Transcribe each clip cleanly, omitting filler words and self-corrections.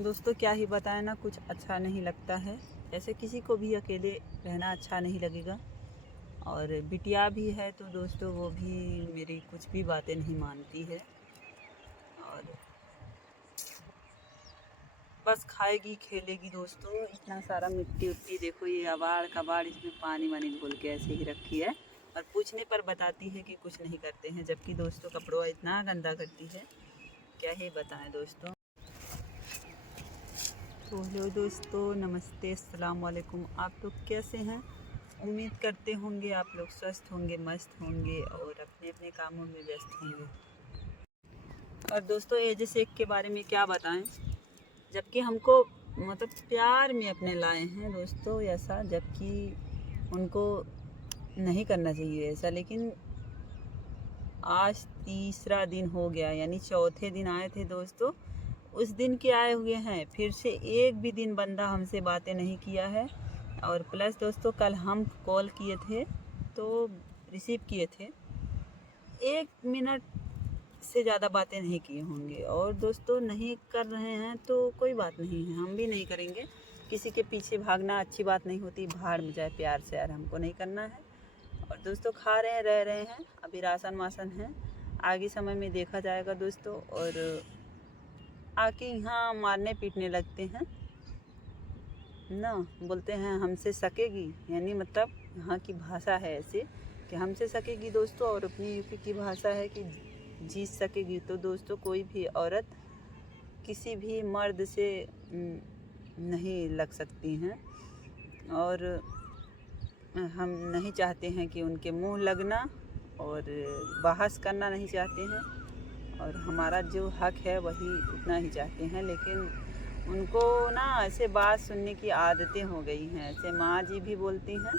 दोस्तों क्या ही बताएं ना, कुछ अच्छा नहीं लगता है। ऐसे किसी को भी अकेले रहना अच्छा नहीं लगेगा। और बिटिया भी है तो दोस्तों वो भी मेरी कुछ भी बातें नहीं मानती है और बस खाएगी खेलेगी। दोस्तों इतना सारा मिट्टी उट्टी देखो, ये अबाड़ कबाड़, इसमें पानी वानी घोल के ऐसे ही रखी है और पूछने पर बताती है कि कुछ नहीं करते हैं, जबकि दोस्तों कपड़ों इतना गंदा करती है, क्या ही बताएं दोस्तों। तो हेलो दोस्तों, नमस्ते, अस्सलाम वालेकुम। आप लोग कैसे हैं? उम्मीद करते होंगे आप लोग स्वस्थ होंगे, मस्त होंगे और अपने अपने कामों में व्यस्त होंगे। और दोस्तों एज शेख के बारे में क्या बताएं, जबकि हमको मतलब प्यार में अपने लाए हैं दोस्तों ऐसा, जबकि उनको नहीं करना चाहिए ऐसा। लेकिन आज तीसरा दिन हो गया, यानी चौथे दिन आए थे दोस्तों, उस दिन के आए हुए हैं। फिर से एक भी दिन बंदा हमसे बातें नहीं किया है। और प्लस दोस्तों कल हम कॉल किए थे तो रिसीव किए थे, 1 मिनट से ज़्यादा बातें नहीं किए होंगे। और दोस्तों नहीं कर रहे हैं तो कोई बात नहीं है, हम भी नहीं करेंगे। किसी के पीछे भागना अच्छी बात नहीं होती, भाड़ में जाए, प्यार से यार हमको नहीं करना है। और दोस्तों खा रहे हैं, रह रहे हैं, अभी राशन वासन है, आगे समय में देखा जाएगा दोस्तों। और आके यहाँ मारने पीटने लगते हैं ना, बोलते हैं हमसे सकेगी, यानी मतलब यहाँ की भाषा है ऐसे कि हमसे सकेगी दोस्तों। और अपनी यूपी की भाषा है कि जीत सकेगी। तो दोस्तों कोई भी औरत किसी भी मर्द से नहीं लग सकती हैं और हम नहीं चाहते हैं कि उनके मुंह लगना और बहस करना नहीं चाहते हैं। और हमारा जो हक है वही उतना ही चाहते हैं। लेकिन उनको ना ऐसे बात सुनने की आदतें हो गई हैं, ऐसे माँ जी भी बोलती हैं,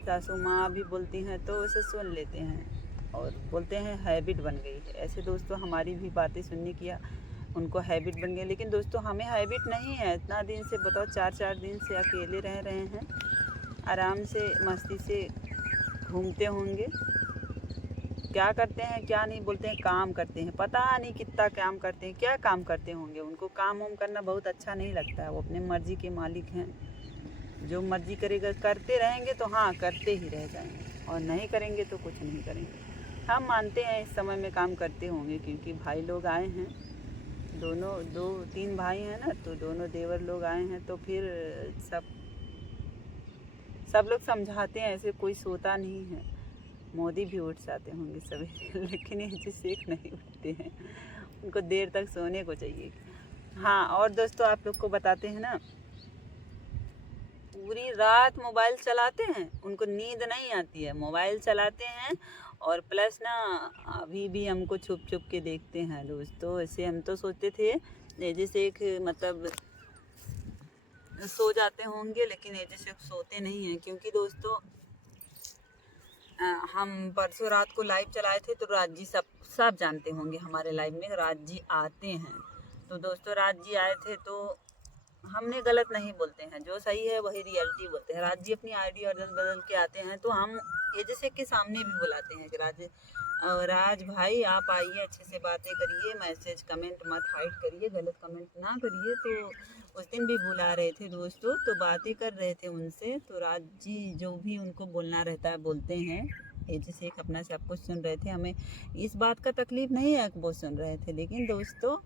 सासू माँ भी बोलती हैं, तो उसे सुन लेते हैं और बोलते हैं हैबिट बन गई है। ऐसे दोस्तों हमारी भी बातें सुनने की उनको हैबिट बन गई। लेकिन दोस्तों हमें हैबिट नहीं है। इतना दिन से बताओ, 4 दिन से अकेले रह रहे हैं, आराम से मस्ती से घूमते होंगे, क्या करते हैं क्या नहीं, बोलते हैं काम करते हैं, पता नहीं कितना काम करते हैं, क्या काम करते होंगे। उनको काम वाम करना बहुत अच्छा नहीं लगता है, वो अपने मर्जी के मालिक हैं, जो मर्जी करेगा करते रहेंगे तो हाँ करते ही रह जाएंगे, और नहीं करेंगे तो कुछ नहीं करेंगे। हम मानते हैं इस समय में काम करते होंगे, क्योंकि भाई लोग आए हैं, दोनों 2-3 भाई हैं ना, तो दोनों देवर लोग आए हैं, तो फिर सब लोग समझाते हैं, ऐसे कोई सोता नहीं है। मोदी भी उठ जाते होंगे सवेरे लेकिन ये शेख नहीं उठते हैं, उनको देर तक सोने को चाहिए। हाँ और दोस्तों आप लोग को बताते हैं ना, पूरी रात मोबाइल चलाते हैं, उनको नींद नहीं आती है, मोबाइल चलाते हैं। और प्लस ना अभी भी हमको छुप छुप के देखते हैं दोस्तों। ऐसे हम तो सोचते थे जैसे एक मतलब सो जाते होंगे, लेकिन ये जैसे सोते नहीं हैं। क्योंकि दोस्तों हम परसों रात को लाइव चलाए थे, तो राज जी सब जानते होंगे, हमारे लाइव में राज जी आते हैं। तो दोस्तों राज जी आए थे, तो हमने गलत नहीं बोलते हैं, जो सही है वही रियलिटी बोलते हैं। राज जी अपनी आईडी अदल बदल के आते हैं, तो हम एजे शेख के सामने भी बुलाते हैं कि राज भाई आप आइए, अच्छे से बातें करिए, मैसेज कमेंट मत हाइड करिए, गलत कमेंट ना करिए। तो उस दिन भी बुला रहे थे दोस्तों, तो बातें कर रहे थे उनसे, तो राज जी जो भी उनको बोलना रहता है बोलते हैं। एजे शेख अपना सब कुछ सुन रहे थे, हमें इस बात का तकलीफ नहीं है कि वो सुन रहे थे। लेकिन दोस्तों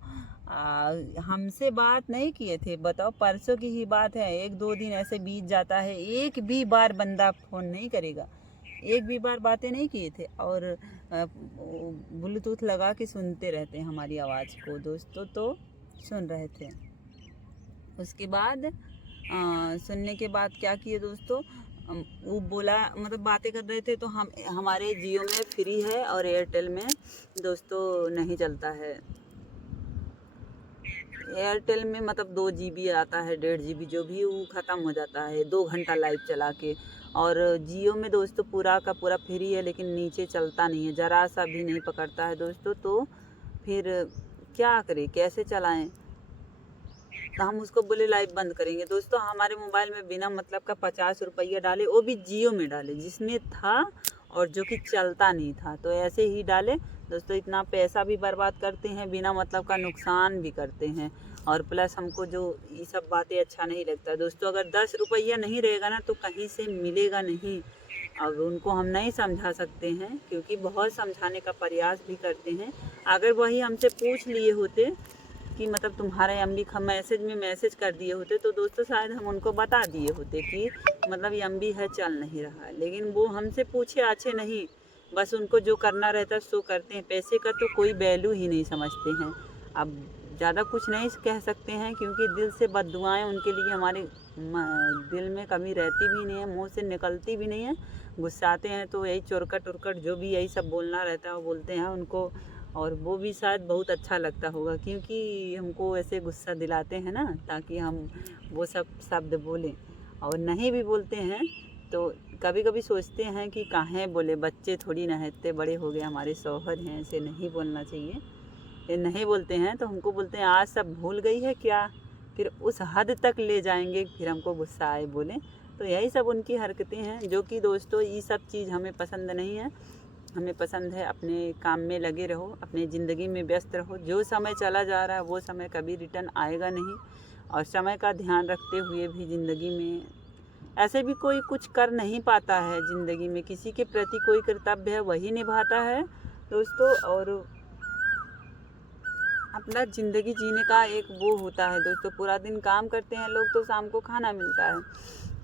हमसे बात नहीं किए थे, बताओ परसों की ही बात है, 1-2 दिन ऐसे बीत जाता है, एक भी बार बंदा फ़ोन नहीं करेगा, एक भी बार बातें नहीं किए थे। और ब्लूटूथ लगा के सुनते रहते हैं हमारी आवाज़ को दोस्तों, तो सुन रहे थे। उसके बाद सुनने के बाद क्या किए दोस्तों, वो बोला मतलब बातें कर रहे थे, तो हम हमारे जियो में फ्री है और एयरटेल में दोस्तों नहीं चलता है। एयरटेल में मतलब 2 GB आता है, 1.5 GB जो भी वो ख़त्म हो जाता है 2 घंटा लाइव चला के। और जियो में दोस्तों पूरा का पूरा फ्री है, लेकिन नीचे चलता नहीं है, ज़रा सा भी नहीं पकड़ता है दोस्तों। तो फिर क्या करें, कैसे चलाएं? तो हम उसको बोले लाइव बंद करेंगे। दोस्तों हमारे मोबाइल में बिना मतलब का 50 रुपया डाले, वो भी जियो में डाले जिसमें था और जो कि चलता नहीं था, तो ऐसे ही डाले। दोस्तों इतना पैसा भी बर्बाद करते हैं, बिना मतलब का नुकसान भी करते हैं। और प्लस हमको जो ये सब बातें अच्छा नहीं लगता दोस्तों। अगर 10 रुपया नहीं रहेगा ना तो कहीं से मिलेगा नहीं। अब उनको हम नहीं समझा सकते हैं, क्योंकि बहुत समझाने का प्रयास भी करते हैं। अगर वही हमसे पूछ लिए होते कि मतलब तुम्हारे अम्बी मैसेज में मैसेज कर दिए होते तो दोस्तों शायद हम उनको बता दिए होते कि मतलब ये अम्बी है, चल नहीं रहा है। लेकिन वो हमसे पूछे अच्छे नहीं, बस उनको जो करना रहता है सो करते हैं। पैसे का तो कोई वैल्यू ही नहीं समझते हैं। अब ज़्यादा कुछ नहीं कह सकते हैं, क्योंकि दिल से बद्दुआएं उनके लिए हमारे दिल में कभी रहती भी नहीं है, मुंह से निकलती भी नहीं है। गुस्साते हैं तो यही चुरकट उरकट जो भी यही सब बोलना रहता है वो बोलते हैं उनको। और वो भी शायद बहुत अच्छा लगता होगा, क्योंकि हमको ऐसे गुस्सा दिलाते हैं ना, ताकि हम वो सब शब्द बोलें। और नहीं भी बोलते हैं तो कभी कभी सोचते हैं कि काहे बोले, बच्चे थोड़ी ना है, इतने बड़े हो गए, हमारे शौहर हैं, ऐसे नहीं बोलना चाहिए। ये नहीं बोलते हैं तो हमको बोलते हैं आज सब भूल गई है क्या। फिर उस हद तक ले जाएंगे, फिर हमको गुस्सा आए बोलें। तो यही सब उनकी हरकतें हैं, जो कि दोस्तों ये सब चीज़ हमें पसंद नहीं है। हमें पसंद है अपने काम में लगे रहो, अपनी ज़िंदगी में व्यस्त रहो। जो समय चला जा रहा है वो समय कभी रिटर्न आएगा नहीं। और समय का ध्यान रखते हुए भी ज़िंदगी में ऐसे भी कोई कुछ कर नहीं पाता है। ज़िंदगी में किसी के प्रति कोई कर्तव्य है वही निभाता है दोस्तों। और अपना ज़िंदगी जीने का एक वो होता है दोस्तों। पूरा दिन काम करते हैं लोग तो शाम को खाना मिलता है,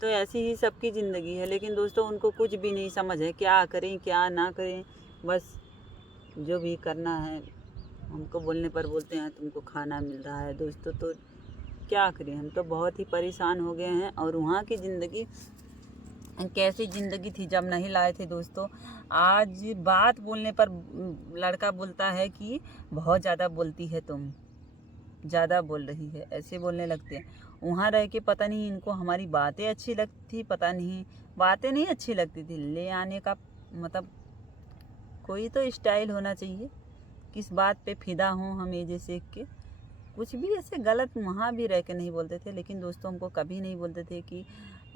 तो ऐसी ही सबकी ज़िंदगी है। लेकिन दोस्तों उनको कुछ भी नहीं समझ है, क्या करें क्या ना करें, बस जो भी करना है हमको बोलने पर बोलते हैं तुमको खाना मिल रहा है दोस्तों। तो क्या करें, हम तो बहुत ही परेशान हो गए हैं। और वहाँ की ज़िंदगी कैसी ज़िंदगी थी जब नहीं लाए थे दोस्तों। आज बात बोलने पर लड़का बोलता है कि बहुत ज़्यादा बोलती है तुम, ज़्यादा बोल रही है, ऐसे बोलने लगते हैं। वहाँ रह के पता नहीं इनको हमारी बातें अच्छी लगती थी, पता नहीं बातें नहीं अच्छी लगती थी। ले आने का मतलब कोई तो स्टाइल होना चाहिए। किस बात पे फिदा हों हम ये जैसे के, कुछ भी ऐसे गलत वहाँ भी रह के नहीं बोलते थे। लेकिन दोस्तों हमको कभी नहीं बोलते थे कि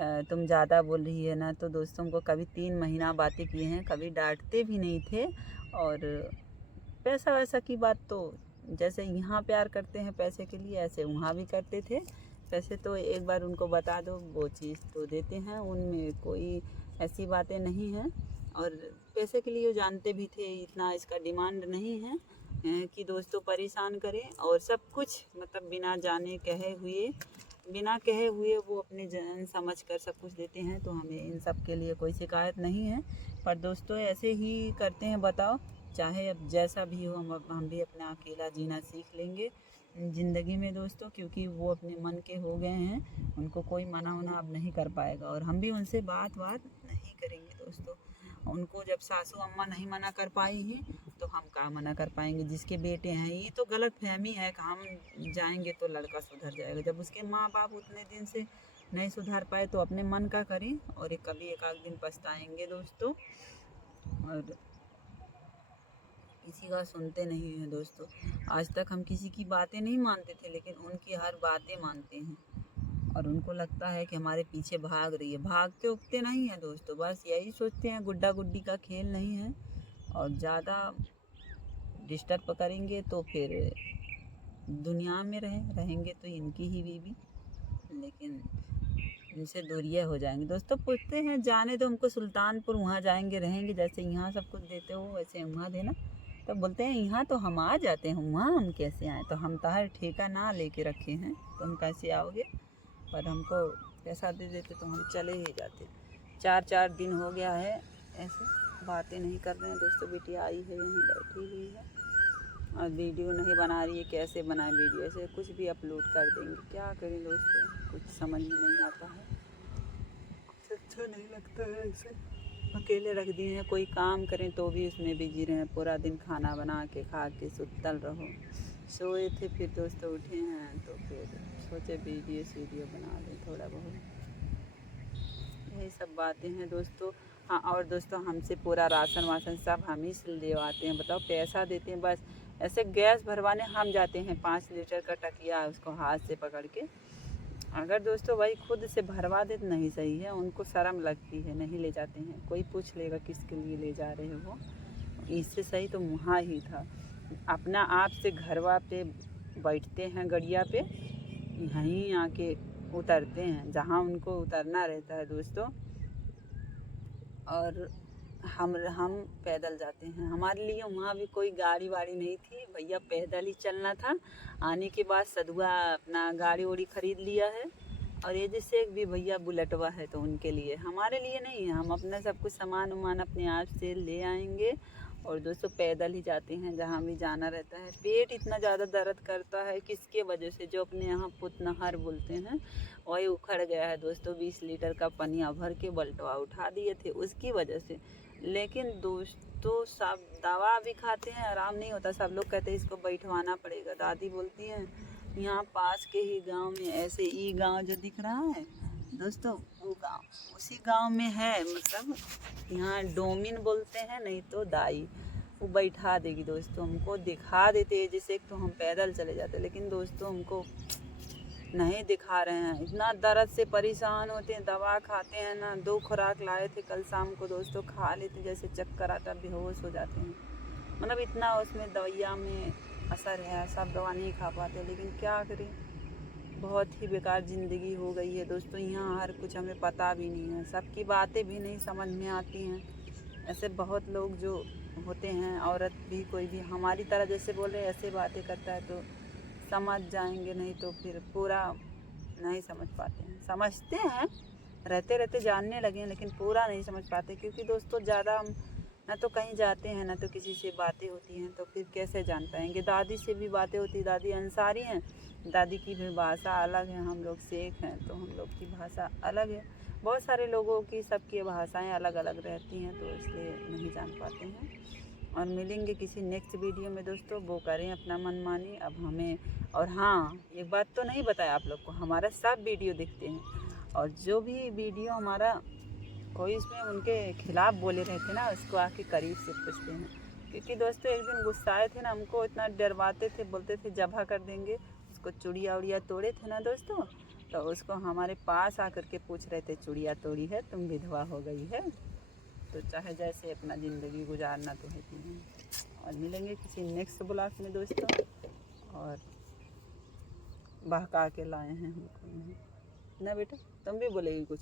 तुम ज़्यादा बोल रही है ना। तो दोस्तों हमको कभी 3 महीना बातें किए हैं, कभी डांटते भी नहीं थे। और पैसा वैसा की बात तो जैसे यहाँ प्यार करते हैं पैसे के लिए, ऐसे वहाँ भी करते थे। पैसे तो एक बार उनको बता दो वो चीज़ तो देते हैं, उनमें कोई ऐसी बातें नहीं हैं। और पैसे के लिए वो जानते भी थे इतना इसका डिमांड नहीं है कि दोस्तों परेशान करें। और सब कुछ मतलब बिना कहे हुए वो अपने जान समझ कर सब कुछ देते हैं। तो हमें इन सब के लिए कोई शिकायत नहीं है। पर दोस्तों ऐसे ही करते हैं, बताओ चाहे अब जैसा भी हो, हम भी अपना अकेला जीना सीख लेंगे ज़िंदगी में दोस्तों। क्योंकि वो अपने मन के हो गए हैं, उनको कोई मना अब नहीं कर पाएगा। और हम भी उनसे बात नहीं करेंगे दोस्तों। उनको जब सासू अम्मा नहीं मना कर पाई हैं तो हम क्या मना कर पाएंगे। जिसके बेटे हैं, ये तो गलत फहमी है कि हम जाएंगे तो लड़का सुधर जाएगा। जब उसके माँ बाप उतने दिन से नहीं सुधार पाए तो अपने मन का करें, और कभी एक आध दिन पछताएंगे दोस्तों। और किसी का सुनते नहीं हैं दोस्तों। आज तक हम किसी की बातें नहीं मानते थे, लेकिन उनकी हर बातें मानते हैं। और उनको लगता है कि हमारे पीछे भाग रही है, भागते उगते नहीं है दोस्तों। बस यही सोचते हैं गुड्डा गुड्डी का खेल नहीं है। और ज़्यादा डिस्टर्ब करेंगे तो फिर दुनिया में रहेंगे तो इनकी ही बीवी, लेकिन इनसे दूरियाँ हो जाएंगे दोस्तों। पूछते हैं जाने तो हमको सुल्तानपुर, वहाँ जाएंगे रहेंगे, जैसे यहाँ सब कुछ देते हो वैसे वहाँ देना। तो बोलते हैं यहाँ तो हम आ जाते हैं, वहाँ हम कैसे आए। तो हम तो हर ठेका ना लेके रखे हैं, तुम कैसे आओगे। पर हमको पैसा दे देते तो हम चले ही जाते। 4 दिन हो गया है ऐसे बातें नहीं कर रहे हैं दोस्तों। बिटिया आई है यहीं बैठी हुई है और वीडियो नहीं बना रही है। कैसे बनाए वीडियो, ऐसे कुछ भी अपलोड कर देंगे। क्या करें दोस्तों, कुछ समझ में नहीं आता है, अच्छा नहीं लगता है। ऐसे अकेले रख दिए हैं, कोई काम करें तो भी उसमें बिजी रहें। पूरा दिन खाना बना के खा के सुतल रहो। सोए थे फिर दोस्तों उठे हैं तो फिर सोचे वीडियो बना लें थोड़ा बहुत। यही सब बातें हैं दोस्तों। हाँ, और दोस्तों हमसे पूरा राशन वाशन सब हम ही से लेवाते हैं। बताओ, पैसा देते हैं बस। ऐसे गैस भरवाने हम जाते हैं, 5 लीटर का टकिया उसको हाथ से पकड़ के। अगर दोस्तों भाई खुद से भरवा दे तो नहीं सही है, उनको शर्म लगती है, नहीं ले जाते हैं। कोई पूछ लेगा किसके लिए ले जा रहे हो, इससे सही तो वहाँ ही था। अपना आप से घरवा पे बैठते हैं गड़िया पे, यहीं आके उतरते हैं जहाँ उनको उतरना रहता है दोस्तों, और हम पैदल जाते हैं। हमारे लिए वहाँ भी कोई गाड़ी वाड़ी नहीं थी भैया, पैदल ही चलना था। आने के बाद सदुआ अपना गाड़ी वाड़ी खरीद लिया है, और ये जैसे एक भी भैया बुलेटवा है तो उनके लिए, हमारे लिए नहीं है। हम अपना सब कुछ सामान वामान अपने आप से ले आएंगे, और दोस्तों पैदल ही जाते हैं जहाँ भी जाना रहता है। पेट इतना ज़्यादा दर्द करता है किसके वजह से, जो अपने यहाँ पुतनहर बोलते हैं, वही उखड़ गया है दोस्तों। 20 लीटर का पनिया भर के बल्टवा उठा दिए थे उसकी वजह से। लेकिन दोस्तों सब दवा भी खाते हैं, आराम नहीं होता। सब लोग कहते हैं इसको बैठवाना पड़ेगा। दादी बोलती हैं यहाँ पास के ही गांव में, ऐसे ई गांव जो दिख रहा है दोस्तों, वो गांव उसी गांव में है। मतलब यहाँ डोमिन बोलते हैं, नहीं तो दाई, वो बैठा देगी दोस्तों। हमको दिखा देते हैं जैसे तो हम पैदल चले जाते, लेकिन दोस्तों हमको नहीं दिखा रहे हैं। इतना दर्द से परेशान होते हैं, दवा खाते हैं ना। 2 खुराक लाए थे कल शाम को दोस्तों, खा लेते जैसे चक्कर आता, बेहोश हो जाते हैं। मतलब इतना उसमें दवाइया में असर है, सब दवा नहीं खा पाते, लेकिन क्या करें, बहुत ही बेकार ज़िंदगी हो गई है दोस्तों। यहाँ हर कुछ हमें पता भी नहीं है, सबकी बातें भी नहीं समझ में आती हैं। ऐसे बहुत लोग जो होते हैं, औरत भी कोई भी हमारी तरह जैसे बोल रहे ऐसे बातें करता है तो समझ जाएंगे, नहीं तो फिर पूरा नहीं समझ पाते हैं। समझते हैं, रहते रहते जानने लगे हैं, लेकिन पूरा नहीं समझ पाते, क्योंकि दोस्तों ज़्यादा हम ना तो कहीं जाते हैं ना तो किसी से बातें होती हैं, तो फिर कैसे जान पाएंगे। दादी से भी बातें होती, दादी अंसारी हैं, दादी की भी भाषा अलग है, हम लोग शेख हैं तो हम लोग की भाषा अलग है। बहुत सारे लोगों की सबकी भाषाएं अलग अलग रहती हैं, तो इसलिए नहीं जान पाते हैं। और मिलेंगे किसी नेक्स्ट वीडियो में दोस्तों, वो करें अपना मन मानी अब हमें। और हाँ, एक बात तो नहीं बताया आप लोग को, हमारा सब वीडियो देखते हैं, और जो भी वीडियो हमारा कोई इसमें उनके खिलाफ बोले रहते ना, उसको आके करीब से पूछते हैं। क्योंकि दोस्तों एक दिन गुस्साए थे ना, हमको इतना डरवाते थे, बोलते थे जबा कर देंगे। उसको चूड़िया उड़िया तोड़े थे ना दोस्तों, तो उसको हमारे पास आकर के पूछ रहे थे, चूड़िया तोड़ी है, तुम विधवा हो गई है, तो चाहे जैसे अपना ज़िंदगी गुजारना तो है ही नहीं। और मिलेंगे किसी नेक्स्ट ब्लॉग में दोस्तों, और बहका के लाए हैं हमको ना। बेटा तुम भी बोलेगी कुछ।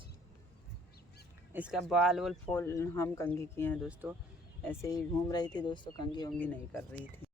इसका बाल वाल फॉल हम कंघी किए हैं दोस्तों, ऐसे ही घूम रही थी दोस्तों, कंघी वंघी नहीं कर रही थी।